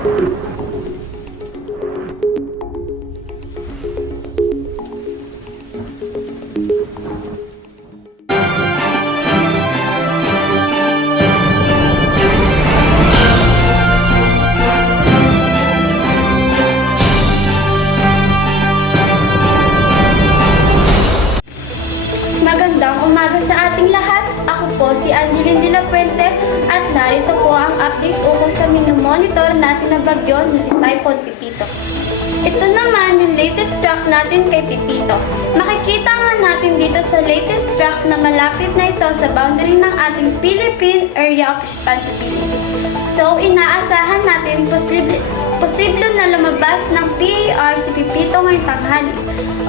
Magandang umaga sa ating lahat. Ako po si Angeline de la Puente at narito po ang update ukol sa minomonitor natin na bagyo na si Typhoon Pipito. Ito naman yung latest track natin kay Pipito. Makikita nga natin dito sa latest track na malapit na ito sa boundary ng ating Philippine Area of Responsibility. So, inaasahan natin posible na lumabas ng PAR si Pipito ngayong tanghali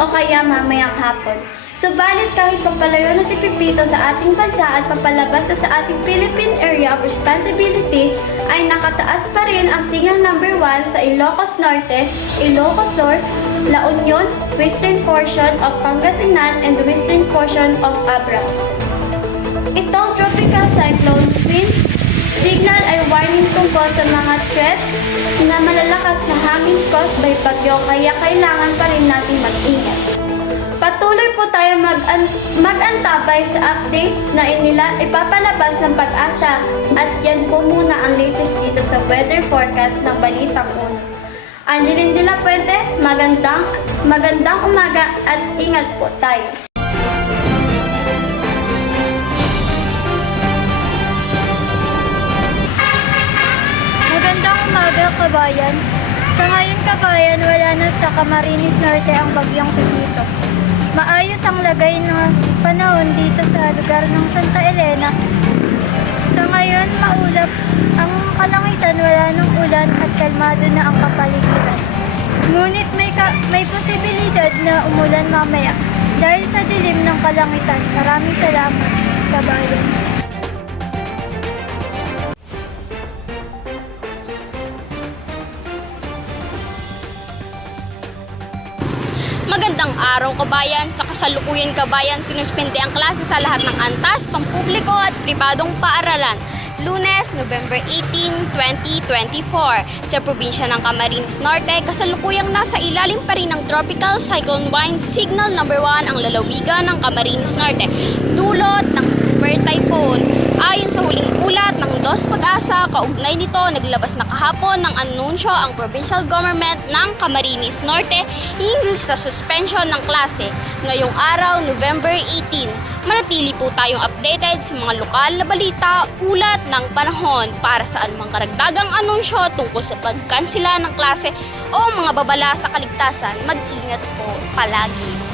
o kaya mamayang hapon. Subalit kahit papalayo na si Pipito sa ating bansa at papalabas na sa ating Philippine Area of Responsibility, ay nakataas pa rin ang signal number 1 sa Ilocos Norte, Ilocos Sur, La Union, western portion of Pangasinan, and the western portion of Abra. Itong tropical cyclone wind signal ay warning tungkol sa mga threats na malalakas na hangin caused by bagyo, kaya kailangan pa rin natin mag-ingat. Patuloy po tayo mag-antabay sa updates na ipapalabas ng Pag-asa at yan po muna ang latest dito sa weather forecast ng Balitang Uno. Angeline de la Puente, magandang umaga at ingat po tayo. Magandang umaga, kabayan. Sa ngayon, kabayan, wala na sa Camarines Norte ang bagyong Pipito. Maayos ang lagay ng panahon dito sa lugar ng Santa Elena. Sa ngayon, maulap ang kalangitan, wala ng ulan at kalmado na ang kapaligiran. Ngunit may posibilidad na umulan mamaya dahil sa dilim ng kalangitan. Maraming salamat, kabayan. Magandang araw, kabayan. Sa kasalukuyan, kabayan, sinuspende ang klase sa lahat ng antas, pampubliko at pribadong paaralan. Lunes, November 18, 2024. Sa probinsya ng Camarines Norte, kasalukuyang nasa ilalim pa rin ng Tropical Cyclone Wind Signal number 1 ang lalawigan ng Camarines Norte, dulot ng Super Typhoon. Ayon sa huling ulat ng DOS Pag-asa, kaugnay nito naglabas na kahapon ng anunsyo ang provincial government ng Camarines Norte hinggil sa suspension ng klase. Ngayong araw, November 18, manatili po tayong updated sa mga lokal na balita, ulat ng panahon para sa anumang karagdagang anunsyo tungkol sa pagkansela ng klase o mga babala sa kaligtasan. Mag-ingat po palagi.